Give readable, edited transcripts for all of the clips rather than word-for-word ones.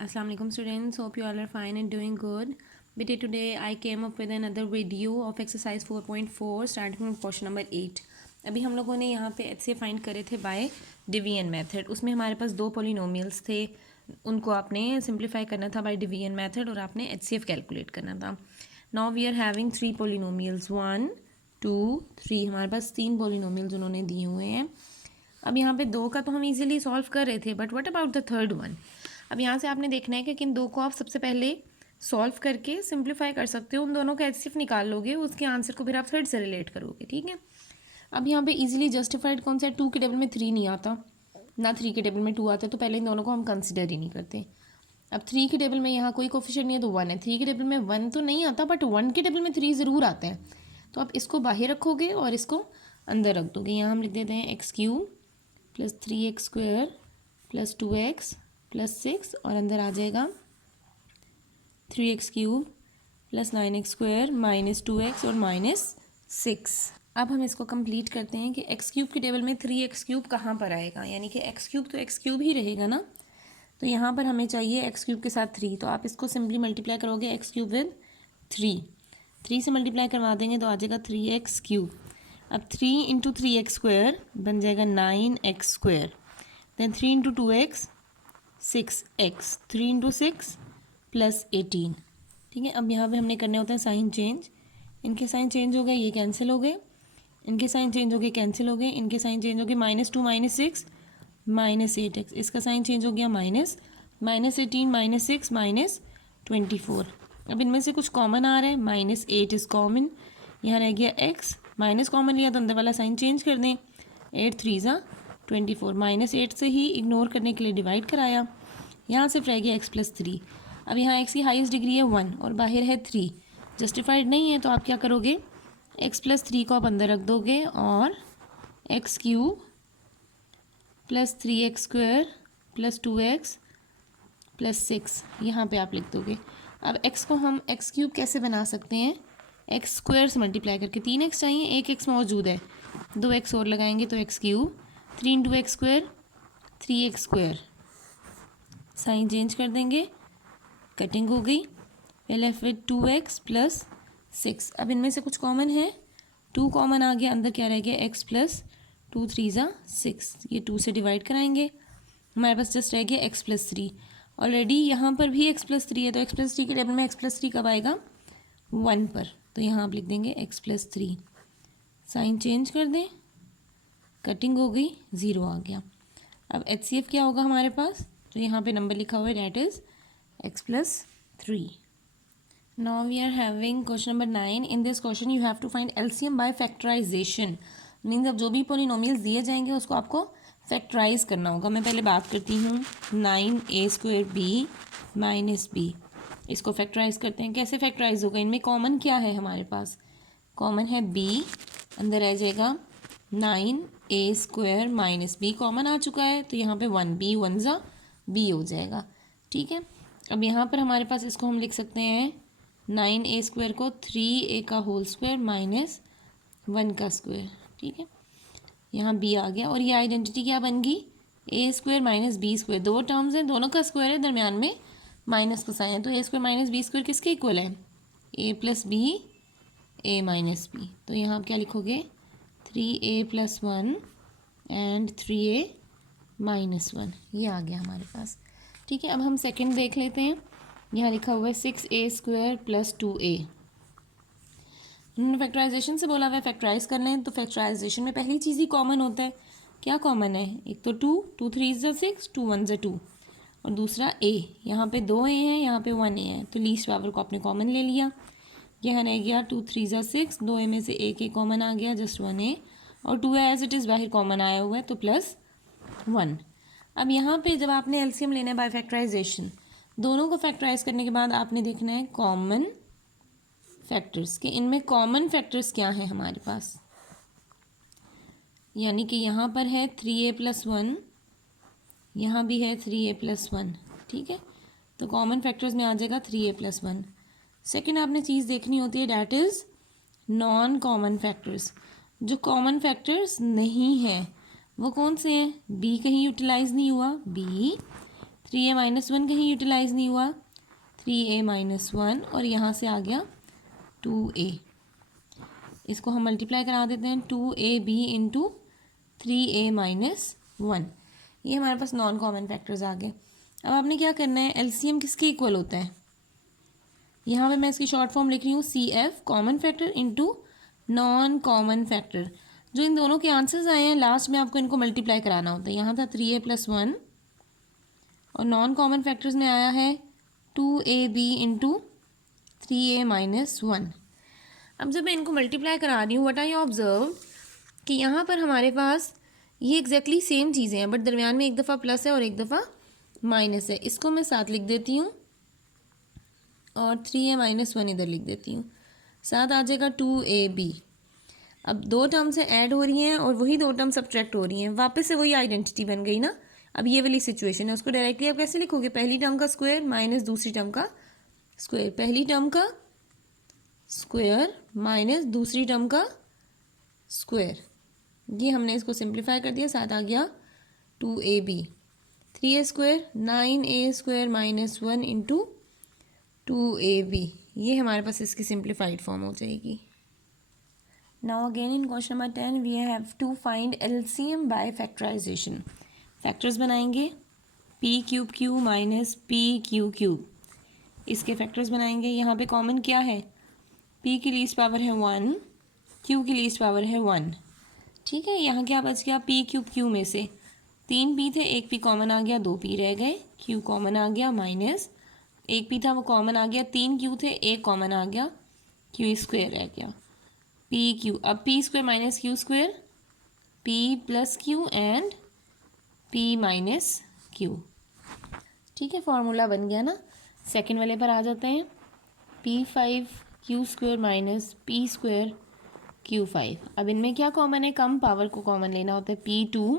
Assalamu alaikum students, hope you all are fine and doing good. But today I came up with another video of exercise 4.4 starting from question number 8. अभी हम लोगों ने यहाँ पे HCF find करे थे by division method. उसमें हमारे पास दो पोलिनोमियल्स थे, उनको आपने सिंप्लीफाई करना था बाय डिवीजन मेथड और आपने HCF कैलकुलेट करना था. Now we are having 3 polynomials 1 2 3. हमारे पास 3 पोलिनोमियल्स उन्होंने दिए हुए हैं. अब यहाँ पे दो का तो हम इजीली सॉल्व कर रहे थे, but what about the third one. अब यहाँ से आपने देखना है कि किन दो को आप सबसे पहले सॉल्व करके सिंप्लीफाई कर सकते हो. उन दोनों का एचसीएफ निकाल लोगे, उसके आंसर को फिर आप थर्ड से रिलेट करोगे. ठीक है. अब यहाँ पे इजीली जस्टिफाइड कौन सा है? 2 के टेबल में 3 नहीं आता ना, 3 के टेबल में 2 आता है, तो पहले इन दोनों को हम कंसिडर ही नहीं करते. अब 3 के टेबल में यहाँ कोई कोफिशिएंट नहीं है तो 1 है. 3 के टेबल में 1 तो नहीं आता, बट 1 के टेबल में 3 ज़रूर आते हैं, तो आप इसको बाहर रखोगे और इसको अंदर रख दोगे. यहाँ हम लिख देते हैं x³ plus 3x² plus 2x plus 6 और अंदर आ जाएगा 3x³ plus 9x² minus 2x और माइनस 6. अब हम इसको कंप्लीट करते हैं कि x³ के टेबल में 3x³ कहाँ पर आएगा, यानी कि x³ तो x³ ही रहेगा ना. तो यहाँ पर हमें चाहिए x³ के साथ 3, तो आप इसको सिंपली मल्टीप्लाई करोगे x³ विद 3 से मल्टीप्लाई करवा देंगे तो आ जाएगा 3x³. अब 3 इंटू 3x² बन जाएगा 9x², then 3 into 2x 6x, 3 into 6 plus 18. ठीक है. अब यहाँ पे हमने करने होते हैं साइन चेंज. इनके साइन चेंज हो गए, ये कैंसिल हो गए. इनके साइन चेंज हो गए, कैंसिल हो गए. इनके साइन चेंज हो गए, -2 -6 -8x. इसका साइन चेंज हो गया -18 -6 -24. अब इनमें से कुछ कॉमन आ रहा है, -8 इज़ कॉमन. यहाँ रह गया x, माइनस कॉमन लिया तो अंदर वाला साइन चेंज कर दें. 8 3 24, -8 से ही इग्नोर करने के लिए डिवाइड कराया. यहाँ सिर्फ रह गया x प्लस 3. अब यहाँ x की हाईएस्ट डिग्री है 1 और बाहर है 3, जस्टिफाइड नहीं है, तो आप क्या करोगे, x प्लस 3 को आप अंदर रख दोगे और x³ plus 3x² plus 2x plus 6 यहाँ पे आप लिख दोगे. अब x को हम x³ कैसे बना सकते हैं, x² से मल्टीप्लाई करके. 3x चाहिए, एक x मौजूद है, 2x और लगाएंगे तो x³. 3 into x², 3x². Sign change कर देंगे, कटिंग हो गई. Left with 2x plus 6. अब इनमें से कुछ कॉमन है, 2 कॉमन आ गया, अंदर क्या रह गया, x प्लस 2 3 6. ये 2 से डिवाइड कराएंगे, हमारे पास जस्ट रह गया x प्लस 3. ऑलरेडी यहाँ पर भी x प्लस 3 है, तो x प्लस 3 के टेबल में x प्लस 3 कब आएगा, 1 पर. तो यहाँ आप लिख देंगे x प्लस 3. साइन चेंज कर दें, कटिंग हो गई, 0 आ गया. अब HCF क्या होगा हमारे पास, तो यहाँ पे नंबर लिखा हुआ है, that is x plus 3. Now we are having question number 9. In this question you have to find LCM by factorization. Means अब जो भी पोलिनोमियल्स दिए जाएंगे उसको आपको फैक्टराइज करना होगा. मैं पहले बात करती हूँ 9a² b माइनस b. इसको फैक्टराइज करते हैं. कैसे फैक्टराइज होगा, इनमें कॉमन क्या है हमारे पास, कॉमन है b, अंदर रह जाएगा 9a² माइनस b. कॉमन आ चुका है तो यहाँ पे 1b 1 b हो जाएगा. ठीक है. अब यहाँ पर हमारे पास इसको हम लिख सकते हैं 9a² को 3a का होल स्क्वायर माइनस 1 का स्क्वायर. ठीक है. यहाँ b आ गया और ये आइडेंटिटी क्या बन गई, a² माइनस b². दो टर्म्स हैं, दोनों का स्क्वायर है, दरमियान में माइनस का साइन है, तो a² माइनस b² किसके इक्वल है, a plus b a minus b. तो यहाँ आप क्या लिखोगे, 3a plus 1 and 3a minus 1. ये आ गया हमारे पास. ठीक है. अब हम सेकंड देख लेते हैं. यहाँ लिखा हुआ है 6a² प्लस 2a. उन्होंने फैक्टराइजेशन से बोला हुआ है फैक्टराइज कर लें, तो फैक्टराइजेशन में पहली चीज़ ही कॉमन होता है. क्या कॉमन है, एक तो 2 3 6 2 1 2 और दूसरा a. यहाँ पे 2a हैं, यहाँ पे 1a है, तो लीस्ट पावर को आपने कॉमन ले लिया. यहाँ रह गया 2 3 6, 2a में से एक a कॉमन आ गया, जस्ट 1a, और 2a एज इट इज़ बाहर कॉमन आया हुआ है, तो प्लस 1. अब यहाँ पे जब आपने एलसीएम लेना है बाय फैक्टराइजेशन, दोनों को फैक्टराइज करने के बाद आपने देखना है कॉमन फैक्टर्स के. इनमें कॉमन फैक्टर्स क्या हैं हमारे पास, यानी कि यहाँ पर है 3a प्लस 1, यहाँ भी है 3a प्लस 1. ठीक है. तो कॉमन फैक्टर्स में आ जाएगा 3a प्लस 1. सेकेंड आपने चीज़ देखनी होती है, that is non common factors. जो कॉमन फैक्टर्स नहीं हैं वो कौन से हैं, b कहीं यूटिलाइज नहीं हुआ, b 3a-1 कहीं यूटिलाइज़ नहीं हुआ, 3a-1 और यहाँ से आ गया 2a। इसको हम मल्टीप्लाई करा देते हैं, 2ab इंटू 3a-1। ये हमारे पास नॉन कॉमन फैक्टर्स आ गए। अब आपने क्या करना है, एलसीएम किसके इक्वल होता है, यहाँ पे मैं इसकी शॉर्ट फॉर्म लिख रही हूँ CF common factor into non common factor. जो इन दोनों के आंसर्स आए हैं लास्ट में आपको इनको मल्टीप्लाई कराना होता है। यहाँ था 3a+1 और नॉन कॉमन फैक्टर्स में आया है 2ab इंटू 3a-1। अब जब मैं इनको मल्टीप्लाई करा रही हूँ, व्हाट आई ऑब्जर्व कि यहाँ पर हमारे पास ये एग्जैक्टली सेम चीज़ें हैं, बट दरमियान में एक दफ़ा प्लस है और एक दफ़ा माइनस है। इसको मैं साथ लिख देती हूँ और 3a-1 इधर लिख देती हूँ, साथ आ जाएगा 2ab। अब दो टर्म से ऐड हो रही हैं और वही दो टर्म सब्ट्रैक्ट हो रही हैं, वापस से वही आइडेंटिटी बन गई ना। अब ये वाली सिचुएशन है, उसको डायरेक्टली आप कैसे लिखोगे, पहली टर्म का स्क्वायर माइनस दूसरी टर्म का स्क्वायर, पहली टर्म का स्क्वायर माइनस दूसरी टर्म का स्क्वायर। ये हमने इसको सिंप्लीफाई कर दिया, साथ आ गया 2ab। 3a² 9a² - 1 into 2ab। ये हमारे पास इसकी सिंप्लीफाइड फॉर्म हो जाएगी। Now again in question number 10 we have to find LCM by factorization. Factors बनाएंगे p³ माइनस p³ इसके फैक्टर्स बनाएंगे। यहाँ पे कॉमन क्या है, p की लीस्ट पावर है 1, q की लीस्ट पावर है 1। ठीक है, यहाँ क्या बच गया, p³ में से 3 p थे, एक p कॉमन आ गया, 2 p रह गए, q कॉमन आ गया माइनस एक p था वो कॉमन आ गया, 3 q थे, एक कॉमन आ गया, q² रह गया pq। अब p² minus q², p plus q and p minus q। ठीक है, फॉर्मूला बन गया ना। सेकेंड वाले पर आ जाते हैं, p5q² माइनस p² q5। अब इनमें क्या कॉमन है, कम पावर को कॉमन लेना होता है, p2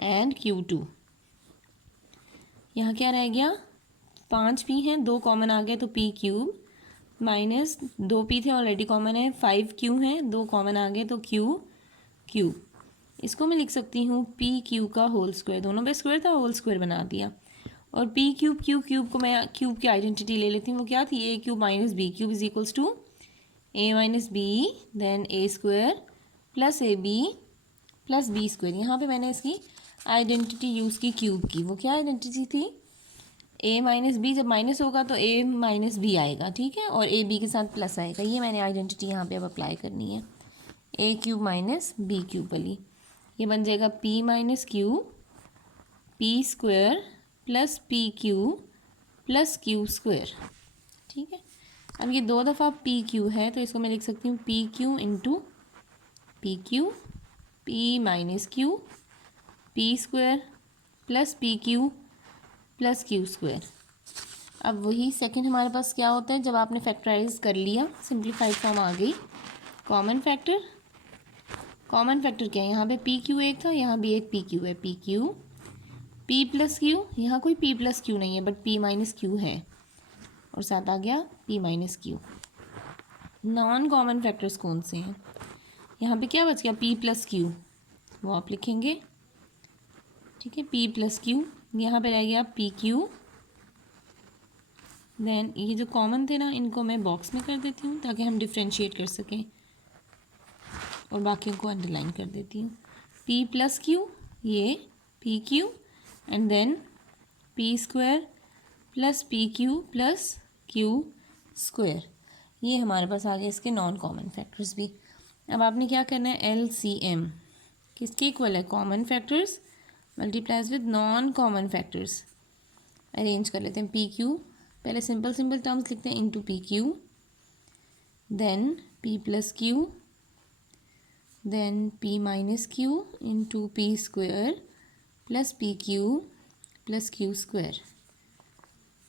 एंड q2। यहाँ क्या रह गया, 5 p हैं, 2 कॉमन आ गए तो p³ माइनस 2 p थे ऑलरेडी कॉमन है, 5 q हैं, 2 कॉमन आ गए तो q। इसको मैं लिख सकती हूँ p/q का होल स्क्वायर, दोनों पे स्क्वायर था, होल स्क्वायर बना दिया। और p³ q³ को मैं क्यूब की आइडेंटिटी ले लेती हूँ, वो क्या थी, a³ minus b³ is equals to a minus b then a² plus ab plus b²। यहाँ पे मैंने इसकी आइडेंटिटी यूज़ की क्यूब की, वो क्या आइडेंटिटी थी, a माइनस बी, जब माइनस होगा तो a माइनस बी आएगा, ठीक है, और a b के साथ प्लस आएगा। ये मैंने आइडेंटिटी यहाँ पे अब अप्लाई करनी है, a³ माइनस b³ वाली। ये बन जाएगा p minus q p² plus p/q plus q²। ठीक है, अब ये 2 दफ़ा p/q है तो इसको मैं लिख सकती हूँ p/q into p/q, p minus q p² plus p/q plus q²। अब वही सेकंड हमारे पास क्या होता है, जब आपने फैक्टराइज कर लिया, सिंप्लीफाइड फॉर्म आ गई, कॉमन फैक्टर। कॉमन फैक्टर क्या है, यहाँ पे p/q एक था, यहाँ भी एक p/q है, p/q p प्लस q, यहाँ कोई p प्लस q नहीं है बट p माइनस q है, और साथ आ गया p minus q। Non common factors कौन से हैं, यहाँ पे क्या बच गया, p प्लस q, वो आप लिखेंगे। ठीक है, p प्लस q, यहाँ पे रह गया p/q। देन ये जो कॉमन थे ना, इनको मैं बॉक्स में कर देती हूँ ताकि हम डिफ्रेंशिएट कर सकें, और बाकियों को अंडरलाइन कर देती हूँ। p प्लस q, ये p/q and then p² plus p/q plus q²। ये हमारे पास आ गए इसके नॉन कॉमन फैक्टर्स भी। अब आपने क्या करना है, LCM किसके इक्वल है, common factors multiplies with non common factors. Arrange कर लेते हैं, p/q पहले सिंपल टर्म्स लिखते हैं, into p/q, then p plus q, then p minus q into p² plus p/q plus q²।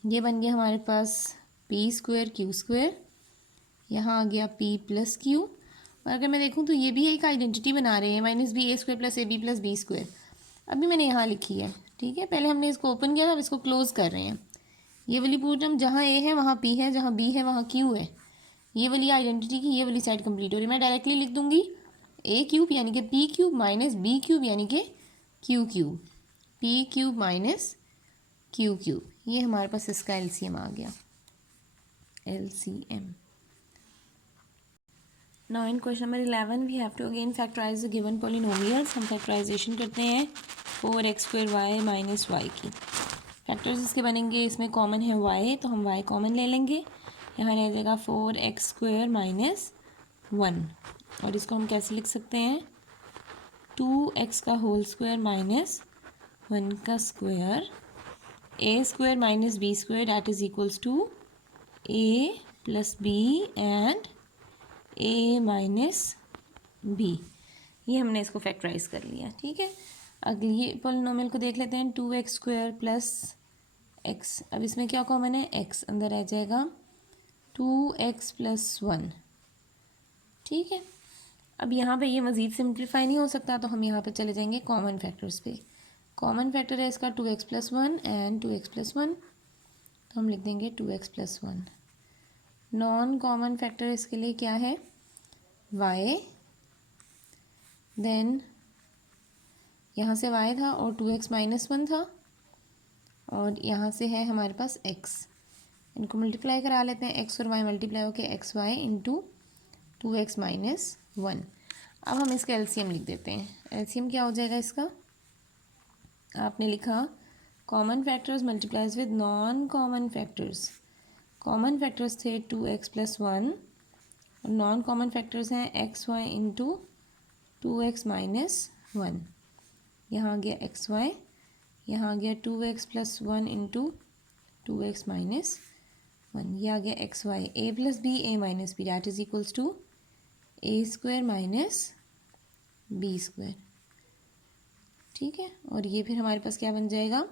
ये बन गया हमारे पास p² q²। यहाँ आ गया p प्लस q, और अगर मैं देखूँ तो ये भी एक आइडेंटिटी बना रहे हैं, minus b a² plus ab plus b²। अभी मैंने यहाँ लिखी है, ठीक है, पहले हमने इसको ओपन किया था, अब इसको क्लोज कर रहे हैं। ये वाली पूरी टर्म जहाँ a है वहाँ p है, जहाँ b है वहाँ q है। ये वाली आइडेंटिटी की ये वाली साइड कंप्लीट हो रही है। मैं डायरेक्टली लिख दूँगी a³ यानी कि p³ माइनस b³ यानी कि q³ p³ minus Q cube, ये हमारे पास इसका एलसीएम आ गया, LCM. Now in question number 11 we have to again factorize the given polynomials. हम फैक्टराइजेशन करते हैं 4x² y माइनस वाई की। फैक्टर्स इसके बनेंगे, इसमें कॉमन है y, तो हम y कॉमन ले लेंगे, यहाँ रह जाएगा 4x² माइनस 1, और इसको हम कैसे लिख सकते हैं, 2x का होल स्क्वायर माइनस 1 का square, a square minus b square that is equals to a plus b and a minus b। ये हमने इसको फैक्टराइज कर लिया, ठीक है। अगली पॉलिनोमियल को देख लेते हैं, 2x² प्लस x। अब इसमें क्या कॉमन है, x अंदर रह जाएगा 2x प्लस 1, ठीक है। अब यहाँ पे ये मज़ीद सिंप्लीफाई नहीं हो सकता, तो हम यहाँ पे चले जाएंगे कॉमन फैक्टर्स पे। कॉमन फैक्टर है इसका 2x plus 1 and 2x plus 1, तो हम लिख देंगे 2x plus 1। Non common factor इसके लिए क्या है, y, देन यहाँ से y था और 2x माइनस 1 था, और यहाँ से है हमारे पास x। इनको मल्टीप्लाई करा लेते हैं, x और y मल्टीप्लाई होके xy इंटू 2x माइनस 1। अब हम इसका एलसीएम लिख देते हैं। एलसीएम क्या हो जाएगा इसका, आपने लिखा common factors multiplies with non common factors. Common factors थे 2x प्लस 1, और नॉन कॉमन फैक्टर्स हैं xy इंटू 2x माइनस 1। यहाँ आ गया xy, यहाँ आ गया 2x plus 1 into 2x minus 1, ये आ गया xy, a plus b a minus b that is equals to a square minus b square, ठीक है। और ये फिर हमारे पास क्या बन जाएगा,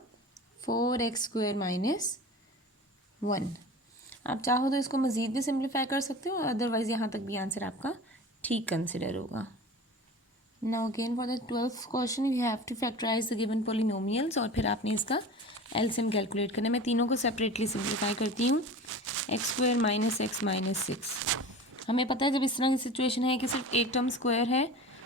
4x² माइनस 1। आप चाहो तो इसको मज़ीद भी सिंप्लीफाई कर सकते हो, अदरवाइज़ यहाँ तक भी आंसर आपका ठीक कंसिडर होगा। Now again for the 12th question you have to factorize the given polynomials, और फिर आपने इसका एलसीएम कैलकुलेट करना है। मैं तीनों को सेपरेटली सिंप्लीफाई करती हूँ। x² minus x minus 6। हमें पता है जब इस तरह की सिचुएशन है कि सिर्फ एक टर्म स्क्वायर है,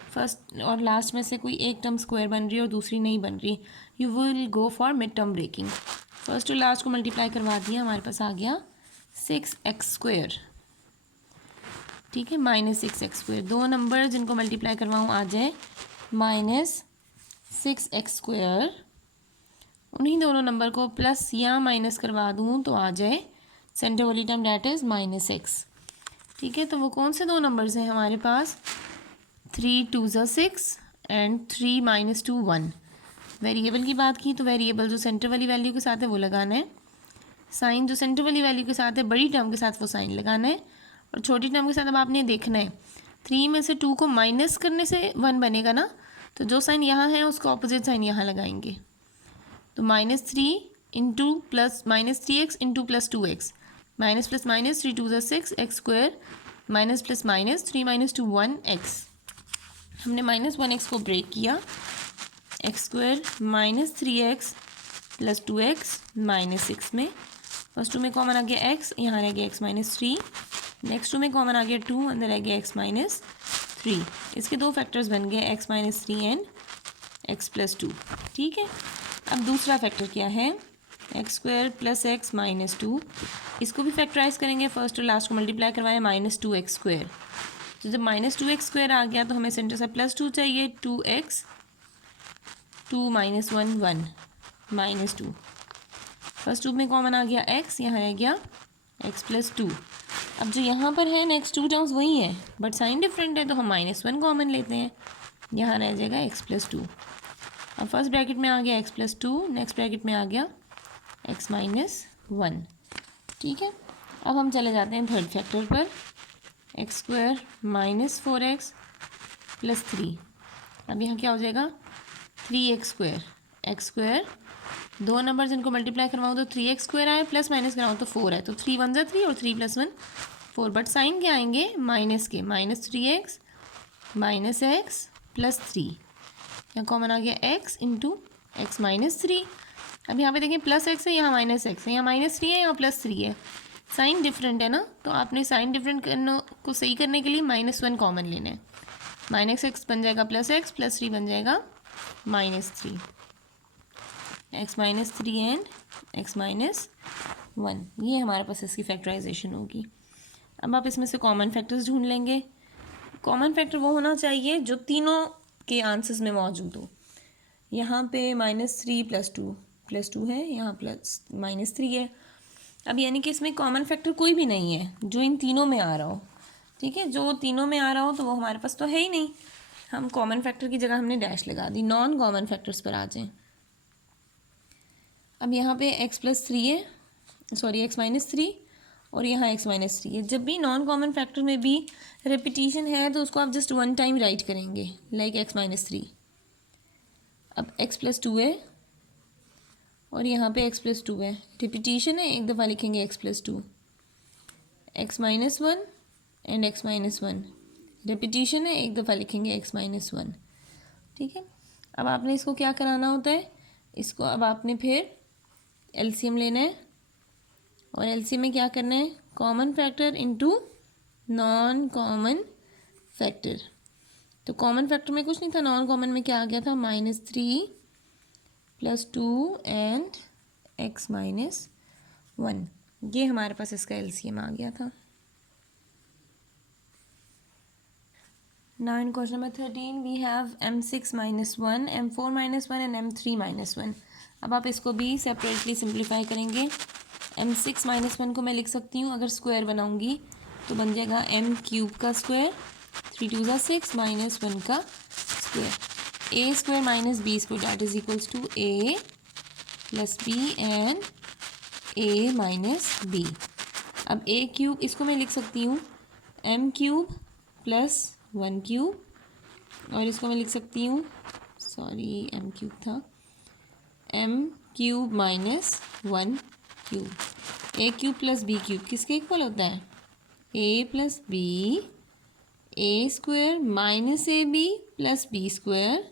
फर्स्ट और लास्ट में से कोई एक टर्म स्क्वायर बन रही है और दूसरी नहीं बन रही, you will go for mid term breaking. First और लास्ट को मल्टीप्लाई करवा दिया, हमारे पास आ गया 6x², ठीक है, माइनस 6x²। दो नंबर जिनको मल्टीप्लाई करवाऊँ आ जाए माइनस 6x², उन्हीं दोनों नंबर को प्लस या माइनस करवा दूँ तो आ जाए सेंटर वाली term that is minus x, ठीक है। तो वो कौन से दो नंबर्स हैं हमारे पास, 3 2 6 एंड 3 माइनस 2 1। वेरिएबल की बात की तो वेरिएबल जो सेंटर वाली वैल्यू के साथ है वो लगाना है, साइन जो सेंटर वाली वैल्यू के साथ है बड़ी टर्म के साथ वो साइन लगाना है, और छोटी टर्म के साथ अब आपने देखना है 3 में से 2 को माइनस करने से 1 बनेगा ना, तो जो साइन यहाँ है उसका ऑपोजिट साइन यहाँ लगाएंगे। तो -3 into plus -3x into plus 2x, minus plus minus 3 2 6 x² minus plus minus 3 minus 2 1x। हमने -1x को ब्रेक किया, x² minus 3x plus 2x minus 6 में। फर्स्ट 2 में कॉमन आ गया x, यहाँ रह गया x माइनस 3। नेक्स्ट 2 में कॉमन आ गया 2, अंदर रह गया x माइनस 3। इसके दो फैक्टर्स बन गए x minus 3 and x plus 2, ठीक है। अब दूसरा फैक्टर क्या है, x² प्लस x माइनस 2। इसको भी फैक्टराइज करेंगे, फर्स्ट और लास्ट को मल्टीप्लाई करवाया -2x²। तो जब -2x² आ गया तो हमें सेंटर से +2 चाहिए, 2x 2 माइनस 1 1 माइनस 2। फर्स्ट 2 में कॉमन आ गया x, यहाँ रह गया x प्लस 2। अब जो यहाँ पर है नेक्स्ट 2 टर्म्स वही है बट साइन डिफरेंट है, तो हम -1 कॉमन लेते हैं, यहाँ रह जाएगा x प्लस 2। अब फर्स्ट ब्रैकेट में आ गया x प्लस 2, नेक्स्ट ब्रैकेट में आ गया x माइनस 1, ठीक है। अब हम चले जाते हैं थर्ड फैक्टर पर, x² माइनस 4x प्लस 3। अब यहाँ क्या हो जाएगा, 3x²। x² दो नंबर जिनको मल्टीप्लाई करवाऊँ तो 3x² आए, प्लस माइनस कराऊँ तो 4 है, तो 3 1 3 और 3 + 1 4, बट साइन क्या आएंगे माइनस के, -3x माइनस x प्लस 3। यहाँ कॉमन आ गया x इंटू एक्स माइनस 3। अब यहाँ पे देखें प्लस x है, यहाँ माइनस x है, यहाँ -3 है, यहाँ +3 है, साइन डिफरेंट है ना, तो आपने साइन डिफरेंट करने को सही करने के लिए -1 कॉमन लेना है। -x बन जाएगा +x, +3 बन जाएगा -3। X minus 3 and x minus 1, ये हमारे पास इसकी फैक्टराइजेशन होगी। अब आप इसमें से कॉमन फैक्टर्स ढूंढ लेंगे। कॉमन फैक्टर वो होना चाहिए जो तीनों के आंसर्स में मौजूद हो। यहाँ पे -3 + 2 है, यहाँ प्लस -3 है। अब यानी कि इसमें कॉमन फैक्टर कोई भी नहीं है जो इन तीनों में आ रहा हो। ठीक है, जो तीनों में आ रहा हो तो वो हमारे पास तो है ही नहीं। हम कॉमन फैक्टर की जगह हमने डैश लगा दी। नॉन कॉमन फैक्टर्स पर आ जाएं। अब यहाँ पे x+3 है, सॉरी x-3, और यहाँ x-3 है। जब भी नॉन कॉमन फैक्टर में भी रिपीटिशन है तो उसको आप जस्ट वन टाइम राइट करेंगे, लाइक x-3। अब x+2 है और यहाँ पे x+2 है, रिपीटिशन है, एक दफ़ा लिखेंगे x+2। x-1 and x-1, repetition है, एक दफ़ा लिखेंगे x-1। ठीक है, अब आपने इसको क्या कराना होता है, इसको अब आपने फिर एलसीएम लेना है, और एलसीएम में क्या करना है, common factor into non common factor. तो कॉमन फैक्टर में कुछ नहीं था, नॉन कॉमन में क्या आ गया था, -3 + 2 एंड x-1। ये हमारे पास इसका एलसीएम आ गया था। Now in question number 13 we have m6 - 1, m4 - 1 and m3 - 1। अब आप इसको भी सेपरेटली सिंप्लीफाई करेंगे। m6 - 1 को मैं लिख सकती हूँ, अगर स्क्वायर बनाऊँगी तो बन जाएगा m³ का स्क्वायर, 3 × 2 = 6 - 1 का स्क्वायर, a² - b² that is equals to a + b and a - b। अब a³ इसको मैं लिख सकती हूँ m³ + 1³ और इसको मैं लिख सकती हूँ, सॉरी m³ था, m³ - 1³ a³ + b³ किसके इक्वल होता है, a + b, a² - ab + b²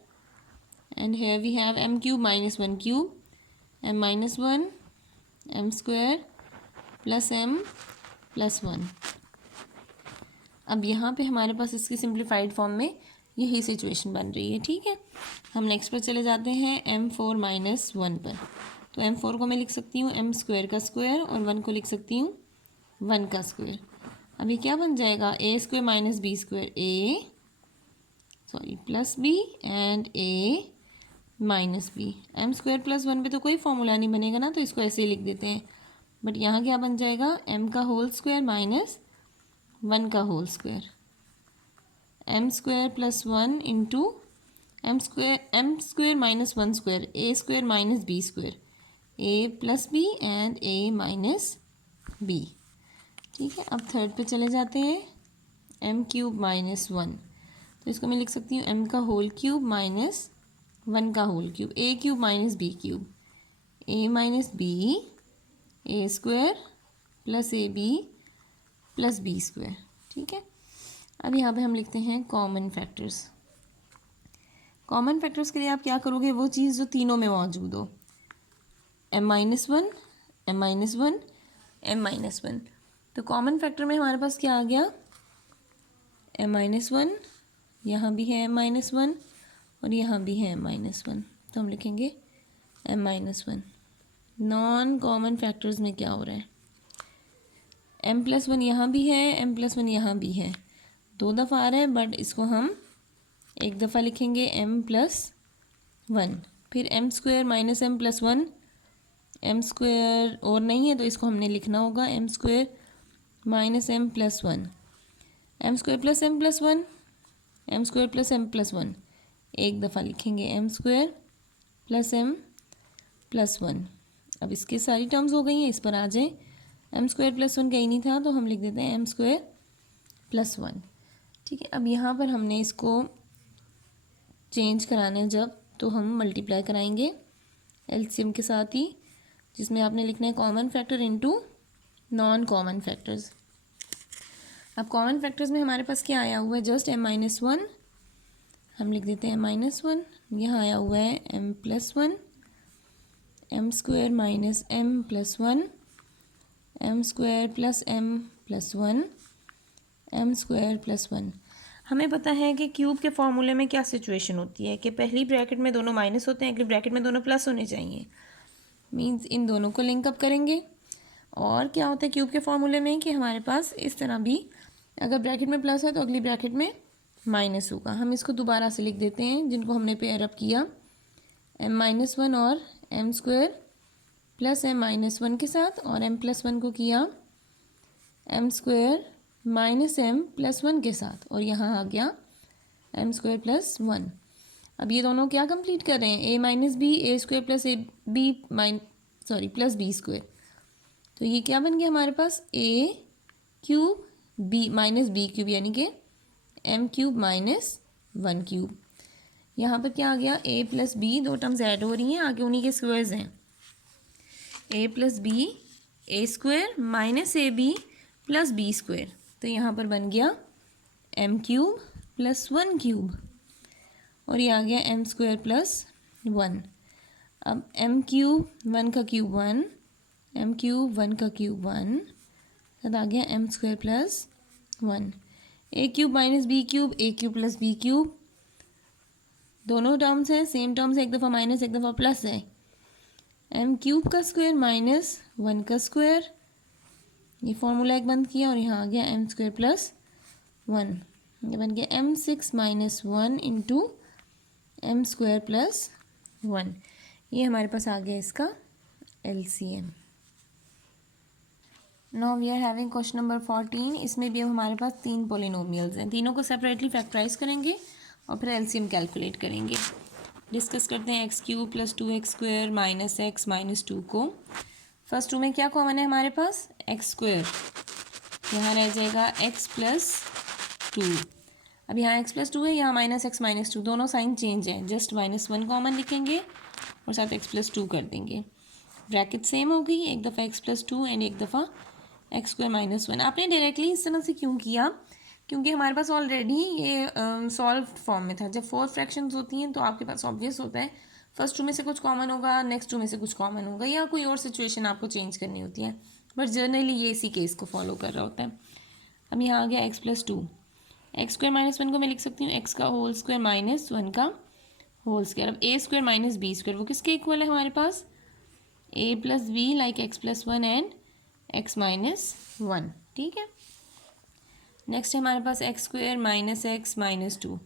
and here we have m³ - 1³ m - 1 m² + m + 1। अब यहाँ पे हमारे पास इसकी सिंप्लीफाइड फॉर्म में यही सिचुएशन बन रही है। ठीक है, हम नेक्स्ट पर चले जाते हैं m4 - 1 पर। तो m4 को मैं लिख सकती हूँ m² का स्क्वायर और 1 को लिख सकती हूँ 1 का स्क्वायर। अब ये क्या बन जाएगा, a² - b² a, sorry + b and a - b। m² + 1 पे तो कोई फॉर्मूला नहीं बनेगा ना, तो इसको ऐसे ही लिख देते हैं। बट यहाँ क्या बन जाएगा, m का होल स्क्वायर माइनस 1 का whole square, m² + 1 into m² - 1² a² - b² a + b and a - b। ठीक है, अब थर्ड पे चले जाते हैं, m³ - 1, तो इसको मैं लिख सकती हूँ m का होल क्यूब माइनस 1 का whole cube, a³ - b³ a - b a² + ab + b²। ठीक है, अब यहाँ पे हम लिखते हैं कॉमन फैक्टर्स। कॉमन फैक्टर्स के लिए आप क्या करोगे, वो चीज़ जो तीनों में मौजूद हो, m - 1 m - 1 m - 1। तो कॉमन फैक्टर में हमारे पास क्या आ गया, m - 1, यहाँ भी है m - 1 और यहाँ भी है m - 1, तो हम लिखेंगे m - 1। नॉन कॉमन फैक्टर्स में क्या हो रहा है, m+1 यहाँ भी है, m+1 यहाँ भी है, 2 दफ़ा आ रहा है, बट इसको हम एक दफ़ा लिखेंगे m+1, फिर m² - m+1, m² और नहीं है तो इसको हमने लिखना होगा m² - m+1, m² + m+1, m² + m+1, एक दफ़ा लिखेंगे m² + m+1। अब इसकी सारी टर्म्स हो गई हैं, इस पर आ जाएं, m² + 1 कहीं नहीं था तो हम लिख देते हैं m² + 1। ठीक है, अब यहाँ पर हमने इसको चेंज कराना है जब, तो हम मल्टीप्लाई कराएंगे एलसीएम के साथ ही, जिसमें आपने लिखना है common factor into non common factors. अब कॉमन फैक्टर्स में हमारे पास क्या आया हुआ है, जस्ट m - 1, हम लिख देते हैं m - 1, यहाँ आया हुआ है m+1, m² - m+1, m² + m+1, m² + 1। हमें पता है कि क्यूब के फॉर्मूले में क्या सिचुएशन होती है कि पहली ब्रैकेट में दोनों माइनस होते हैं, अगली ब्रैकेट में दोनों प्लस होने चाहिए। मीन्स इन दोनों को लिंक अप करेंगे। और क्या होता है क्यूब के फॉर्मूले में कि हमारे पास इस तरह भी अगर ब्रैकेट में प्लस है तो अगली ब्रैकेट में माइनस होगा। हम इसको दोबारा से लिख देते हैं जिनको हमने पेयर अप किया, m-1 और m² प्लस m-1 के साथ, और m+1 को किया m² माइनस m+1 के साथ, और यहाँ आ गया m² + 1। अब ये दोनों क्या कंप्लीट कर रहे हैं, a - b a² plus a b plus b²। तो ये क्या बन गया हमारे पास, a³ b माइनस b³ यानी कि m³ - 1³। यहाँ पर क्या आ गया, a + b, दो टर्म्स ऐड हो रही हैं, आगे उन्हीं के स्क्वायर्स हैं, a + b a² minus ab plus b²। तो यहाँ पर बन गया m³ + 1³, और ये आ गया m² + 1। अब m³ 1 का क्यूब 1, m³ 1 का क्यूब 1, तब आ गया m² + 1। a³ minus b³ a³ + b³, दोनों टर्म्स हैं, सेम टर्म्स है, एक दफ़ा माइनस एक दफ़ा प्लस है। m³ का स्क्वायर माइनस 1 का स्क्वायर, ये फॉर्मूला एक बंद किया, और यहाँ आ गया m² + 1। ये बन गया m6 - 1 इंटू m² + 1। ये हमारे पास आ गया इसका LCM। Now we are having question number 14। इसमें भी अब हमारे पास 3 पोलिनोमियल्स हैं, तीनों को सेपरेटली फैक्टराइज करेंगे और फिर LCM कैलकुलेट करेंगे। डिस्कस करते हैं x³ + 2x² - x - 2 को। फर्स्ट टू में क्या कॉमन है हमारे पास, x², यहाँ रह जाएगा x + 2। अब यहाँ x + 2 है, यहाँ -x - 2, दोनों साइन चेंज है, जस्ट -1 कॉमन लिखेंगे और साथ x + 2 कर देंगे। ब्रैकेट सेम हो गई, एक दफ़ा x + 2 एंड एक दफ़ा x² - 1। आपने डायरेक्टली इस तरह से क्यों किया, क्योंकि हमारे पास ऑलरेडी ये सॉल्व फॉर्म में था। जब 4 फ्रैक्शंस होती हैं तो आपके पास ऑब्वियस होता है फर्स्ट टू में से कुछ कॉमन होगा, नेक्स्ट टू में से कुछ कॉमन होगा, या कोई और सिचुएशन आपको चेंज करनी होती है, बट जनरली ये इसी केस को फॉलो कर रहा होता है। अब यहाँ आ गया x + 2, x² - 1 को मैं लिख सकती हूँ x का होल स्क्वायर माइनस 1 का होल स्क्वायर। अब a² - b² वो किसके इक्वल है हमारे पास, a + b like x + 1 and x - 1। ठीक है, नेक्स्ट है हमारे पास x² - x - 2।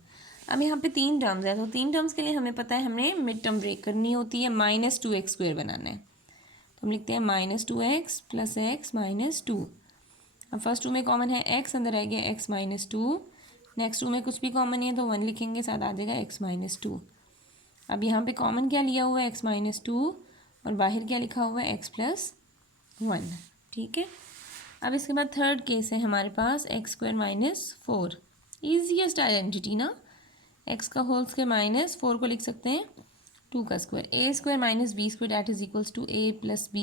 अब यहाँ पे 3 टर्म्स है, तो 3 टर्म्स के लिए हमें पता है हमें मिड टर्म ब्रेक करनी होती है, -2x² बनाना है। तो हम लिखते हैं -2x + x - 2। अब फर्स्ट टू में कॉमन है x, अंदर रह गया x - 2। नेक्स्ट टू में कुछ भी कॉमन नहीं है तो 1 लिखेंगे, साथ आ जाएगा x - 2। अब यहाँ पे कॉमन क्या लिया हुआ है, x - 2, और बाहर क्या लिखा हुआ है, x + 1। ठीक है, अब इसके बाद थर्ड केस है हमारे पास x² - 4। ईजीएस्ट आइडेंटिटी ना, x का होल स्क्वायर -4 को लिख सकते हैं 2 का स्क्वायर, a² - b² that is equals to a + b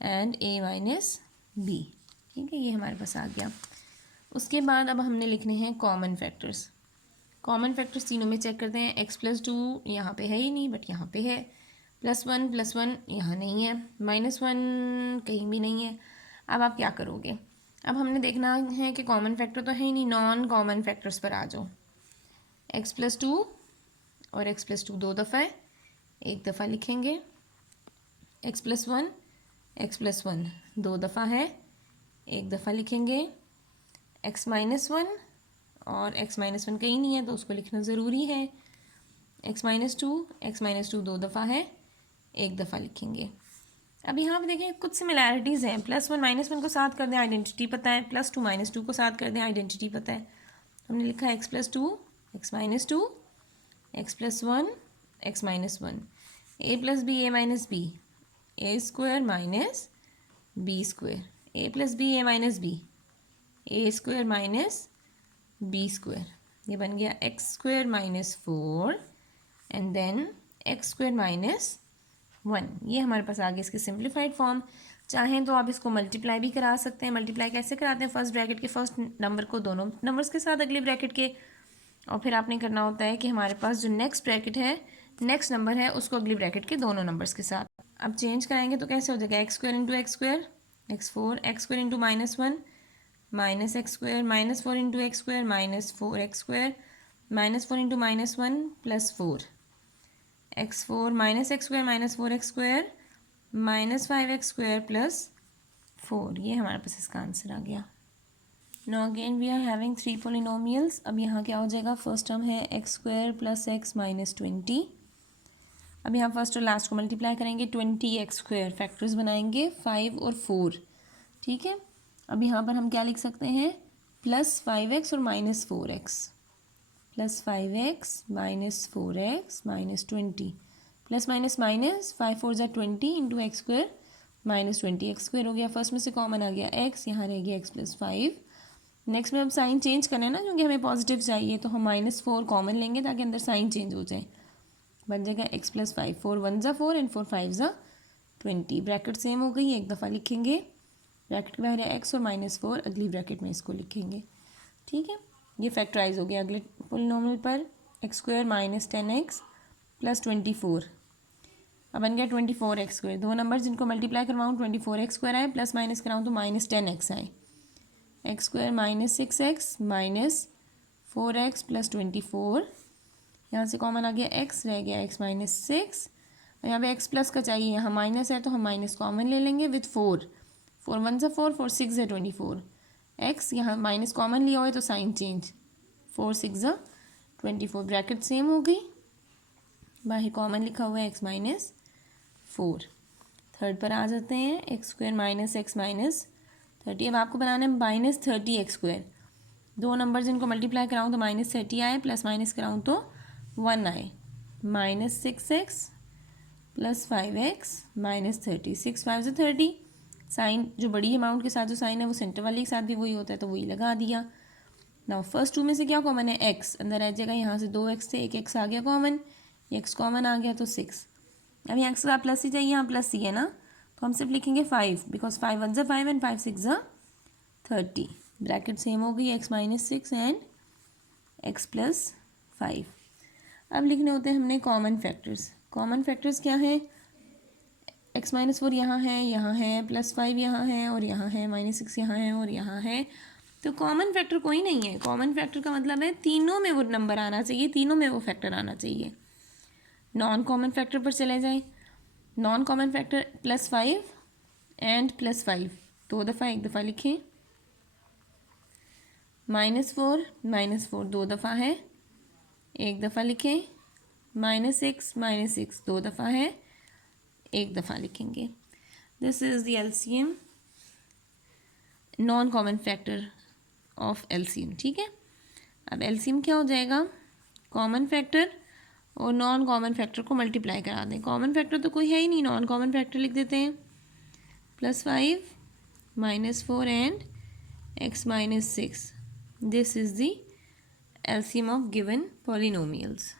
and a - b। ठीक है, ये हमारे पास आ गया। उसके बाद अब हमने लिखने हैं कॉमन फैक्टर्स। कॉमन फैक्टर्स तीनों में चेक करते हैं। x + 2 यहाँ पे है ही नहीं, बट यहाँ पे है, +1 यहाँ नहीं है, -1 कहीं भी नहीं है। अब आप क्या करोगे, अब हमने देखना है कि कॉमन फैक्टर तो है ही नहीं, नॉन कॉमन फैक्टर्स पर आ जाओ। x + 2 और x + 2 दो दफ़ा है, एक दफ़ा लिखेंगे, x + 1 दो दफ़ा है, एक दफ़ा लिखेंगे, x - 1 और x - 1 कहीं नहीं है तो उसको लिखना ज़रूरी है, x - 2 दो दफ़ा है, एक दफ़ा लिखेंगे। अब यहाँ पे देखें कुछ सिमिलैरिटीज़ हैं, +1 - 1 को साथ कर दें, आइडेंटिटी पता है, +2 - 2 को साथ कर दें, आइडेंटिटी पता है। हमने लिखा है x + 2 x - 2 x + 1 x - 1 a + b a - b a² - b² a + b a - b a² ये बन गया x² - 4 एंड देन x² - 1। ये हमारे पास आ गया इसकी सिंप्लीफाइड फॉर्म। चाहें तो आप इसको मल्टीप्लाई भी करा सकते हैं। मल्टीप्लाई कैसे कराते हैं, फर्स्ट ब्रैकेट के फर्स्ट नंबर को दोनों नंबर्स के साथ अगले ब्रैकेट के, और फिर आपने करना होता है कि हमारे पास जो नेक्स्ट ब्रैकेट है, नेक्स्ट नंबर है, उसको अगली ब्रैकेट के दोनों नंबर्स के साथ। अब चेंज कराएंगे तो कैसे हो जाएगा, x² × x² x4 x² × -1 -x² -4 × x² -4x² -4 × -1 +4 x4 -x² -4x² -5x² plus 4, ये हमारे पास इसका आंसर आ गया। Now again we are having 3 polynomials. अब यहाँ क्या हो जाएगा, फर्स्ट टर्म है x² प्लस x माइनस 20। अब यहाँ फर्स्ट और लास्ट को मल्टीप्लाई करेंगे, 20x², फैक्टर्स बनाएंगे 5 और 4, ठीक है। अब यहाँ पर हम क्या लिख सकते हैं, +5x और -4x, +5x minus 4x minus 20, plus minus minus 5 4 ज़ा 20 इंटू x² माइनस 20, x² हो गया, फर्स्ट में से कॉमन आ गया x, यहाँ रह गया x + 5। नेक्स्ट में अब साइन चेंज करना है ना, क्योंकि हमें पॉजिटिव चाहिए, तो हम -4 कॉमन लेंगे ताकि अंदर साइन चेंज हो जाए, बन जाएगा x + 5, 4 1 ज़ा 4 एंड 4 5 ज़ा 20। ब्रैकेट सेम हो गई, एक दफ़ा लिखेंगे, ब्रैकेट के बाहर है x और -4, अगली ब्रैकेट में इसको लिखेंगे, ठीक है। ये फैक्टराइज हो गया अगले पोलिनोमियल पर, x² माइनस 10x प्लस 24, अब बन गया 24x²। दो नंबर जिनको मल्टीप्लाई करवाऊँ 24x² आए, प्लस माइनस कराऊँ तो -10x आए, x² minus 6x minus 4x plus 24, यहाँ से कॉमन आ गया x, रह गया x माइनस 6, और यहाँ पे x प्लस का चाहिए, यहाँ माइनस है तो हम माइनस कॉमन ले लेंगे विथ 4, 4 1 ज़ा 4, 4 6 ज़ा 24, x यहाँ माइनस कॉमन लिया हुआ है तो साइन चेंज, 4 6 ज़ा 24, ब्रैकेट सेम हो गई, बाहर कॉमन लिखा हुआ है x माइनस 4। थर्ड पर आ जाते हैं, x² माइनस x माइनस 30। अब आपको बनाना है -30x²। दो नंबर जिनको मल्टीप्लाई कराऊँ तो -30 आए, प्लस माइनस कराऊँ तो 1 आए, -6x प्लस 5x माइनस 30, 6 5 ज़ा 30, साइन जो बड़ी अमाउंट के साथ जो साइन है वो सेंटर वाले के साथ भी वही होता है तो वही लगा दिया। नाउ फर्स्ट टू में से क्या कॉमन है, x अंदर आ जाएगा, यहाँ से 2x थे, एक x आ गया कॉमन, x कॉमन आ गया तो 6। अब यहाँ x का प्लस ही चाहिए, यहाँ प्लस ही है ना, तो हम सिर्फ लिखेंगे 5, बिकॉज 5 1 ज़ा 5 एंड 5 6 ज़ा 30, ब्रैकेट सेम हो गई, x minus 6 and x plus 5। अब लिखने होते हैं हमने कॉमन फैक्टर्स। कॉमन फैक्टर्स क्या है, x माइनस 4 यहाँ है, प्लस 5 यहाँ है और यहाँ है, -6 यहाँ है और यहाँ है, तो कॉमन फैक्टर कोई नहीं है। कॉमन फैक्टर का मतलब है तीनों में वो नंबर आना चाहिए, तीनों में वो फैक्टर आना चाहिए। नॉन कॉमन फैक्टर पर चले जाएं, नॉन कॉमन फैक्टर +5 एंड +5, दो दफ़ा एक दफ़ा लिखें, -4 दो दफ़ा है, एक दफ़ा लिखें, -6 दो दफ़ा है, एक दफ़ा लिखेंगे। This is the LCM, non common factor of LCM, ठीक है। अब एलसीएम क्या हो जाएगा, कॉमन फैक्टर और नॉन कॉमन फैक्टर को मल्टीप्लाई करा दें। कॉमन फैक्टर तो कोई है ही नहीं, नॉन कॉमन फैक्टर लिख देते हैं, +5 -4 and x minus 6, this is the LCM of given polynomials.